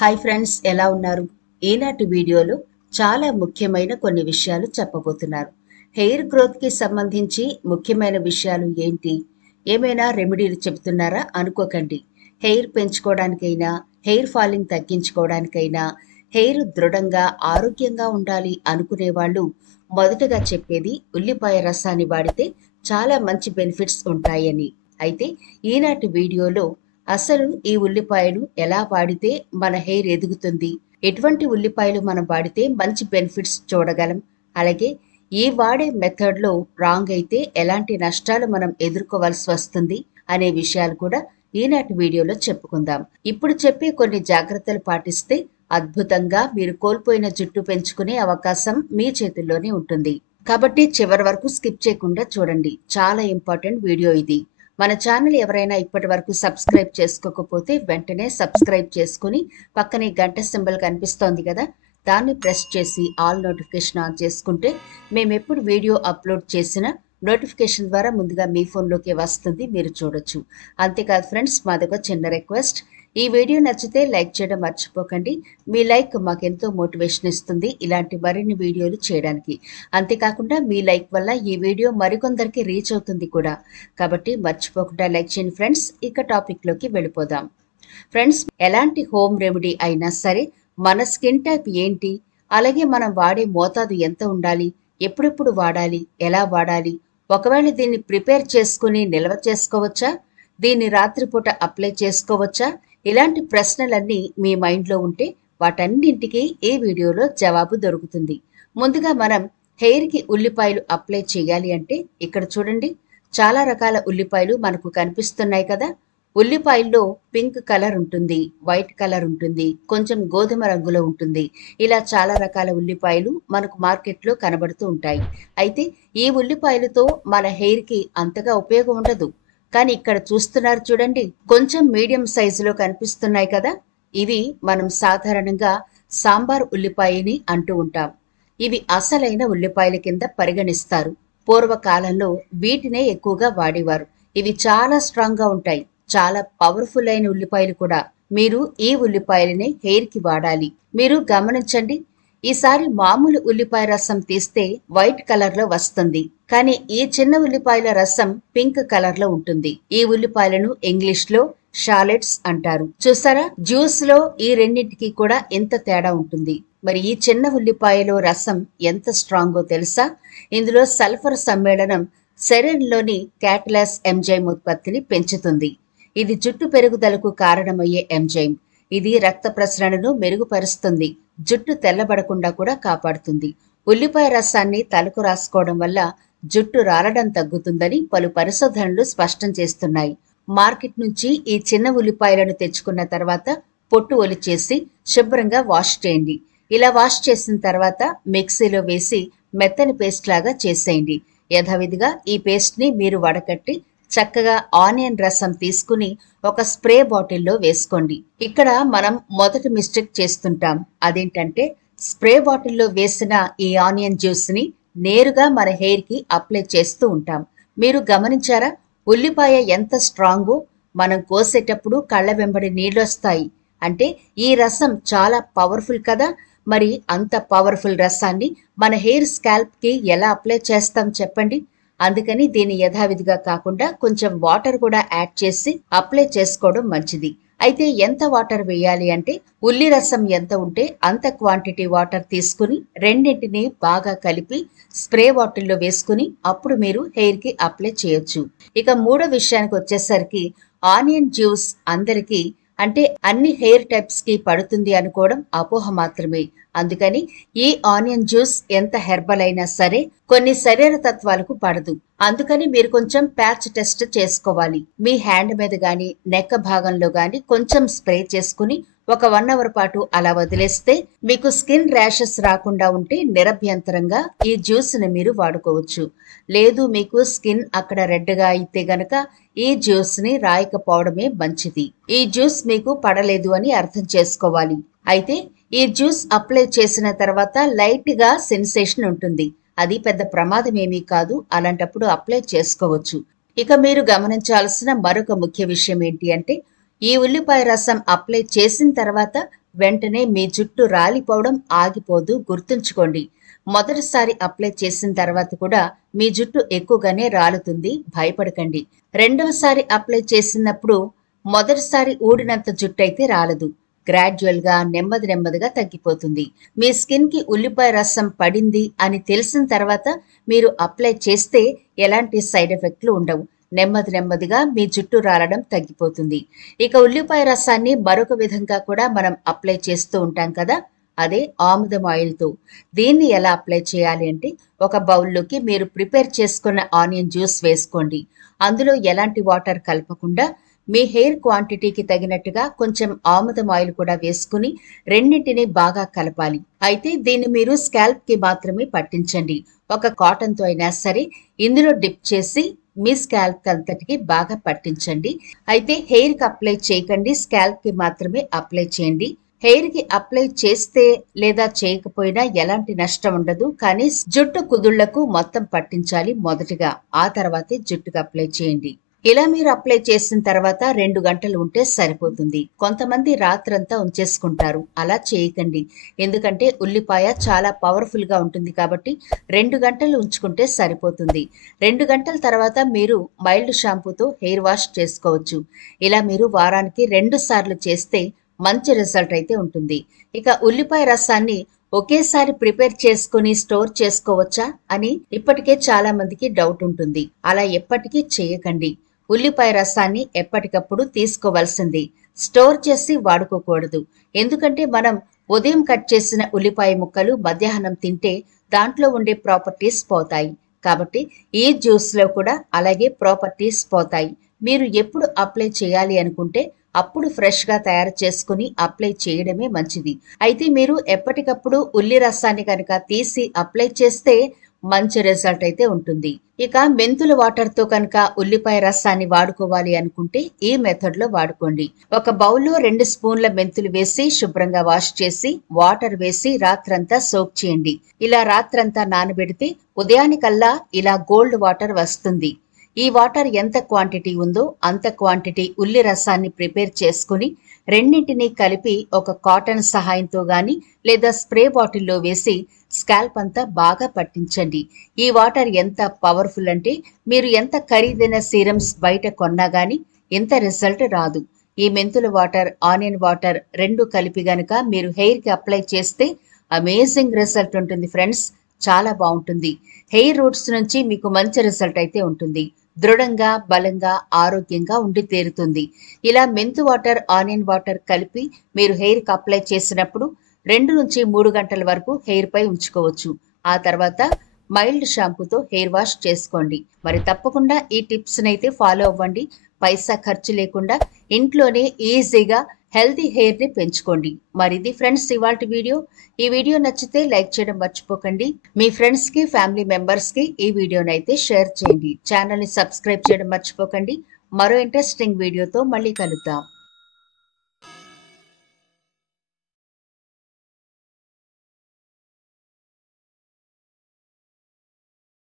Hi friends, ఎలా ఉన్నారు? ఈనాటి వీడియోలో చాలా ముఖ్యమైన కొన్ని విషయాలు చెప్పబోతున్నారు. హెయిర్ గ్రోత్‌కి సంబంధించి ముఖ్యమైన విషయాలు ఏంటి? ఏమైనా రెమెడీలు చెప్తున్నారా అనుకోకండి. హెయిర్ పెంచుకోవడానికైనా, హెయిర్ ఫాలింగ్ తగ్గించుకోవడానికైనా, హెయిర్ దృఢంగా, ఆరోగ్యంగా ఉండాలి అనుకునే వాళ్ళు మొదటగా చెప్పేది ఉల్లిపాయ రసాన్ని వాడితే చాలా మంచి బెనిఫిట్స్ ఉంటాయని. అయితే ఈనాటి వీడియోలో అసలు ఈ ఉల్లిపాయలు ఎలా వాడితే మన హెయిర్ ఎదుగుతుంది, ఎటువంటి ఉల్లిపాయలు మనం వాడితే మంచి బెనిఫిట్స్ చూడగలం, అలాగే ఈ వాడే మెథడ్లో రాంగ్ అయితే ఎలాంటి నష్టాలు మనం ఎదుర్కోవాల్సి వస్తుంది అనే విషయాలు కూడా ఈనాటి వీడియోలో చెప్పుకుందాం. ఇప్పుడు చెప్పే కొన్ని జాగ్రత్తలు పాటిస్తే అద్భుతంగా మీరు కోల్పోయిన జుట్టు పెంచుకునే అవకాశం మీ చేతుల్లోనే ఉంటుంది. కాబట్టి చివరి వరకు స్కిప్ చేయకుండా చూడండి. చాలా ఇంపార్టెంట్ వీడియో ఇది. మన ఛానల్ ఎవరైనా ఇప్పటి వరకు సబ్స్క్రైబ్ చేసుకోకపోతే వెంటనే సబ్స్క్రైబ్ చేసుకుని పక్కనే గంట సింబల్ కనిపిస్తోంది కదా, దాన్ని ప్రెస్ చేసి ఆల్ నోటిఫికేషన్ ఆన్ చేసుకుంటే మేము ఎప్పుడు వీడియో అప్లోడ్ చేసినా నోటిఫికేషన్ ద్వారా ముందుగా మీ ఫోన్లోకి వస్తుంది, మీరు చూడొచ్చు. అంతేకాదు ఫ్రెండ్స్, మాదొక చిన్న రిక్వెస్ట్, ఈ వీడియో నచ్చితే లైక్ చేయడం మర్చిపోకండి. మీ లైక్ మాకెంతో మోటివేషన్ ఇస్తుంది ఇలాంటి మరిన్ని వీడియోలు చేయడానికి. అంతేకాకుండా మీ లైక్ వల్ల ఈ వీడియో మరికొందరికి రీచ్ అవుతుంది కూడా. కాబట్టి మర్చిపోకుండా లైక్ చేయండి ఫ్రెండ్స్. ఇక టాపిక్లోకి వెళ్ళిపోదాం. ఫ్రెండ్స్, ఎలాంటి హోమ్ రెమెడీ అయినా సరే మన స్కిన్ టైప్ ఏంటి, అలాగే మనం వాడే మోతాదు ఎంత ఉండాలి, ఎప్పుడెప్పుడు వాడాలి, ఎలా వాడాలి, ఒకవేళ దీన్ని ప్రిపేర్ చేసుకుని నిల్వ చేసుకోవచ్చా, దీన్ని రాత్రిపూట అప్లై చేసుకోవచ్చా, ఇలాంటి ప్రశ్నలన్నీ మీ మైండ్లో ఉంటే వాటన్నింటికి ఈ వీడియోలో జవాబు దొరుకుతుంది. ముందుగా మనం హెయిర్కి ఉల్లిపాయలు అప్లై చేయాలి అంటే ఇక్కడ చూడండి, చాలా రకాల ఉల్లిపాయలు మనకు కనిపిస్తున్నాయి కదా. ఉల్లిపాయల్లో పింక్ కలర్ ఉంటుంది, వైట్ కలర్ ఉంటుంది, కొంచెం గోధుమ రంగులో ఉంటుంది. ఇలా చాలా రకాల ఉల్లిపాయలు మనకు మార్కెట్లో కనబడుతూ ఉంటాయి. అయితే ఈ ఉల్లిపాయలతో మన హెయిర్కి అంతగా ఉపయోగం ఉండదు. కానీ ఇక్కడ చూస్తున్నారు చూడండి, కొంచెం మీడియం సైజులో కనిపిస్తున్నాయి కదా, ఇవి మనం సాధారణంగా సాంబార్ ఉల్లిపాయని అంటూ ఉంటాం. ఇవి అసలైన ఉల్లిపాయల కింద పరిగణిస్తారు. పూర్వకాలంలో వీటినే ఎక్కువగా వాడేవారు. ఇవి చాలా స్ట్రాంగ్ గా ఉంటాయి, చాలా పవర్ఫుల్ అయిన ఉల్లిపాయలు కూడా. మీరు ఈ ఉల్లిపాయలనే హెయిర్ కి వాడాలి. మీరు గమనించండి, ఈసారి మామూలు ఉల్లిపాయ రసం తీస్తే వైట్ కలర్ లో వస్తుంది, కానీ ఈ చిన్న ఉల్లిపాయల రసం పింక్ కలర్ లో ఉంటుంది. ఈ ఉల్లిపాయలను ఇంగ్లీష్ లో షాలెట్స్ అంటారు. చూసారా, జ్యూస్ లో ఈ రెండింటికి కూడా ఎంత తేడా ఉంటుంది. మరి ఈ చిన్న ఉల్లిపాయలో రసం ఎంత స్ట్రాంగో తెలుసా? ఇందులో సల్ఫర్ సమ్మేళనం శరీరంలోని క్యాటలాస్ ఎంజైమ్ ఉత్పత్తిని పెంచుతుంది. ఇది జుట్టు పెరుగుదలకు కారణమయ్యే ఎంజైమ్. ఇది రక్త ప్రసరణను మెరుగుపరుస్తుంది, జుట్టు తెల్లబడకుండా కూడా కాపాడుతుంది. ఉల్లిపాయ రసాన్ని తలకు రాసుకోవడం వల్ల జుట్టు రాలడం తగ్గుతుందని పలు పరిశోధనలు స్పష్టం చేస్తున్నాయి. మార్కెట్ నుంచి ఈ చిన్న ఉల్లిపాయలను తెచ్చుకున్న తర్వాత పొట్టు ఒలిచేసి శుభ్రంగా వాష్ చేయండి. ఇలా వాష్ చేసిన తర్వాత మిక్సీలో వేసి మెత్తని పేస్ట్ లాగా చేసేయండి. యథావిధిగా ఈ పేస్ట్ ని మీరు వడకట్టి చక్కగా ఆనియన్ రసం తీసుకుని ఒక స్ప్రే బాటిల్లో వేసుకోండి. ఇక్కడ మనం మొదటి మిస్టేక్ చేస్తుంటాం. అదేంటంటే స్ప్రే బాటిల్లో వేసిన ఈ ఆనియన్ జ్యూస్ ని నేరుగా మన హెయిర్ కి అప్లై చేస్తూ ఉంటాం. మీరు గమనించారా, ఉల్లిపాయ ఎంత స్ట్రాంగో? మనం కోసేటప్పుడు కళ్ళ వెంబడి నీళ్ళొస్తాయి. అంటే ఈ రసం చాలా పవర్ఫుల్ కదా. మరి అంత పవర్ఫుల్ రసాన్ని మన హెయిర్ స్కాల్ప్ కి ఎలా అప్లై చేస్తాం చెప్పండి. అందుకని దీన్ని యథావిధిగా కాకుండా కొంచెం వాటర్ కూడా యాడ్ చేసి అప్లై చేసుకోవడం మంచిది. అయితే ఎంత వాటర్ వేయాలి అంటే, ఉల్లి రసం ఎంత ఉంటే అంత క్వాంటిటీ వాటర్ తీసుకుని రెండింటిని బాగా కలిపి స్ప్రే బాటిల్లో వేసుకుని అప్పుడు మీరు హెయిర్ కి అప్లై చేయొచ్చు. ఇక మూడో విషయానికి వచ్చేసరికి, ఆనియన్ జ్యూస్ అందరికీ, అంటే అన్ని హెయిర్ టైప్స్ కి పడుతుంది అనుకోవడం అపోహ మాత్రమే. అందుకని ఈ ఆనియన్ జ్యూస్ ఎంత హెర్బల్ అయినా సరే కొన్ని శరీర తత్వాలకు పడదు. అందుకని మీరు కొంచెం ప్యాచ్ టెస్ట్ చేసుకోవాలి. మీ హ్యాండ్ మీద గాని నెక్ భాగంలో గాని కొంచెం స్ప్రే చేసుకుని ఒక 1 అవర్ పాటు అలా వదిలేస్తే మీకు స్కిన్ ర్యాషెస్ రాకుండా ఉంటే నిరభ్యంతరంగా ఈ జ్యూస్ ని మీరు వాడుకోవచ్చు. లేదు, మీకు స్కిన్ అక్కడ రెడ్ గా అయితే గనక ఈ జ్యూస్ ని రాయకపోవడమే మంచిది. ఈ జ్యూస్ మీకు పడలేదు అని అర్థం చేసుకోవాలి. అయితే ఈ జ్యూస్ అప్లై చేసిన తర్వాత లైట్ గా సెన్సేషన్ ఉంటుంది. అది పెద్ద ప్రమాదం ఏమీ కాదు. అలాంటప్పుడు అప్లై చేసుకోవచ్చు. ఇక మీరు గమనించాల్సిన మరొక ముఖ్య విషయం ఏంటి అంటే, ఈ ఉల్లిపాయ రసం అప్లై చేసిన తర్వాత వెంటనే మీ జుట్టు రాలిపోవడం ఆగిపోదు, గుర్తుంచుకోండి. మొదటిసారి అప్లై చేసిన తర్వాత కూడా మీ జుట్టు ఎక్కువగానే రాలుతుంది, భయపడకండి. రెండవసారి అప్లై చేసినప్పుడు మొదటిసారి ఊడినంత జుట్టు అయితే రాలదు. గ్రాడ్యువల్ గా నెమ్మదిగా తగ్గిపోతుంది. మీ స్కిన్ కి ఉల్లిపాయ రసం పడింది అని తెలిసిన తర్వాత మీరు అప్లై చేస్తే ఎలాంటి సైడ్ ఎఫెక్ట్లు ఉండవు. నెమ్మదిగా మీ జుట్టు రాలడం తగ్గిపోతుంది. ఇక ఉల్లిపాయ రసాన్ని మరొక విధంగా కూడా మనం అప్లై చేస్తూ ఉంటాం కదా, అదే ఆముదం ఆయిల్తో. దీన్ని ఎలా అప్లై చేయాలి అంటే, ఒక బౌల్లోకి మీరు ప్రిపేర్ చేసుకున్న ఆనియన్ జ్యూస్ వేసుకోండి. అందులో ఎలాంటి వాటర్ కలపకుండా మీ హెయిర్ క్వాంటిటీకి తగినట్టుగా కొంచెం ఆముదం ఆయిల్ కూడా వేసుకుని రెండింటిని బాగా కలపాలి. అయితే దీన్ని మీరు స్కాల్ప్ కి మాత్రమే పట్టించండి. ఒక కాటన్ తో అయినా సరే ఇందులో డిప్ చేసి మీ స్కాల్ప్ అంతటికి బాగా పట్టించండి. అయితే హెయిర్ కి అప్లై చేయకండి, స్కాల్ప్ కి మాత్రమే అప్లై చేయండి. హెయిర్ కి అప్లై చేస్తే లేదా చేయకపోయినా ఎలాంటి నష్టం ఉండదు. కానీ జుట్టు కుదుళ్లకు మొత్తం పట్టించాలి మొదటిగా, ఆ తర్వాతే జుట్టుకు అప్లై చేయండి. ఇలా మీరు అప్లై చేసిన తర్వాత 2 గంటలు ఉంటే సరిపోతుంది. కొంతమంది రాత్రంతా ఉంచేసుకుంటారు, అలా చేయకండి. ఎందుకంటే ఉల్లిపాయ చాలా పవర్ఫుల్ గా ఉంటుంది కాబట్టి 2 గంటలు ఉంచుకుంటే సరిపోతుంది. 2 గంటల తర్వాత మీరు మైల్డ్ షాంపూతో హెయిర్ వాష్ చేసుకోవచ్చు. ఇలా మీరు వారానికి 2 సార్లు చేస్తే మంచి రిజల్ట్ అయితే ఉంటుంది. ఇక ఉల్లిపాయ రసాన్ని ఒకేసారి ప్రిపేర్ చేసుకుని స్టోర్ చేసుకోవచ్చా అని ఇప్పటికే చాలా మందికి డౌట్ ఉంటుంది. అలా ఎప్పటికీ చేయకండి. ఉల్లిపాయ రసాన్ని ఎప్పటికప్పుడు తీసుకోవాల్సింది, స్టోర్ చేసి వాడుకోకూడదు. ఎందుకంటే మనం ఉదయం కట్ చేసిన ఉల్లిపాయ ముక్కలు మధ్యాహ్నం తింటే దాంట్లో ఉండే ప్రాపర్టీస్ పోతాయి. కాబట్టి ఈ జ్యూస్ లో కూడా అలాగే ప్రాపర్టీస్ పోతాయి. మీరు ఎప్పుడు అప్లై చేయాలి అనుకుంటే అప్పుడు ఫ్రెష్ గా తయారు చేసుకుని అప్లై చేయడమే మంచిది. అయితే మీరు ఎప్పటికప్పుడు ఉల్లి రసాన్ని కనుక తీసి అప్లై చేస్తే మంచి రిజల్ట్ అయితే ఉంటుంది. ఇక మెంతుల వాటర్ తో కనుక ఉల్లిపాయ రసాన్ని వాడుకోవాలి అనుకుంటే ఈ మెథడ్ లో వాడుకోండి. ఒక బౌల్లో 2 స్పూన్ల మెంతులు వేసి శుభ్రంగా వాష్ చేసి వాటర్ వేసి రాత్రంతా సోక్ చేయండి. ఇలా రాత్రంతా నానబెడితే ఉదయానికల్లా ఇలా గోల్డ్ వాటర్ వస్తుంది. ఈ వాటర్ ఎంత క్వాంటిటీ ఉందో అంత క్వాంటిటీ ఉల్లి రసాన్ని ప్రిపేర్ చేసుకుని రెండింటినీ కలిపి ఒక కాటన్ సహాయంతో గాని లేదా స్ప్రే బాటిల్లో వేసి స్కాల్ప్ అంతా బాగా పట్టించండి. ఈ వాటర్ ఎంత పవర్ఫుల్ అంటే మీరు ఎంత ఖరీదైన సీరమ్స్ బయట కొన్నా గాని ఇంత రిజల్ట్ రాదు. ఈ మెంతుల వాటర్, ఆనియన్ వాటర్ 2 కలిపి గనక మీరు హెయిర్ కి అప్లై చేస్తే అమేజింగ్ రిజల్ట్ ఉంటుంది ఫ్రెండ్స్. చాలా బాగుంటుంది. హెయిర్ రూట్స్ నుంచి మీకు మంచి రిజల్ట్ అయితే ఉంటుంది. దృఢంగా, బలంగా, ఆరోగ్యంగా ఉండి తీరుతుంది. ఇలా మెంతు వాటర్, ఆనియన్ వాటర్ కలిపి మీరు హెయిర్ కి అప్లై చేసినప్పుడు 2 నుంచి 3 గంటల వరకు హెయిర్ పై ఉంచుకోవచ్చు. ఆ తర్వాత మైల్డ్ షాంపూతో హెయిర్ వాష్ చేసుకోండి. మరి తప్పకుండా ఈ టిప్స్ అయితే ఫాలో అవ్వండి. పైసా ఖర్చు లేకుండా ఇంట్లోనే ఈజీగా హెల్తీ హెయిర్ ని పెంచుకోండి. మరి ఇది ఫ్రెండ్స్ ఇవాల్టి వీడియో. ఈ వీడియో నచ్చితే లైక్ చేయడం మర్చిపోకండి. మీ ఫ్రెండ్స్ కి, ఫ్యామిలీ మెంబర్స్ కి ఈ వీడియోని అయితే షేర్ చేయండి. ఛానల్ ని సబ్స్క్రైబ్ చేయడం మర్చిపోకండి. మరో ఇంట్రెస్టింగ్ వీడియోతో మళ్ళీ కలుద్దాం.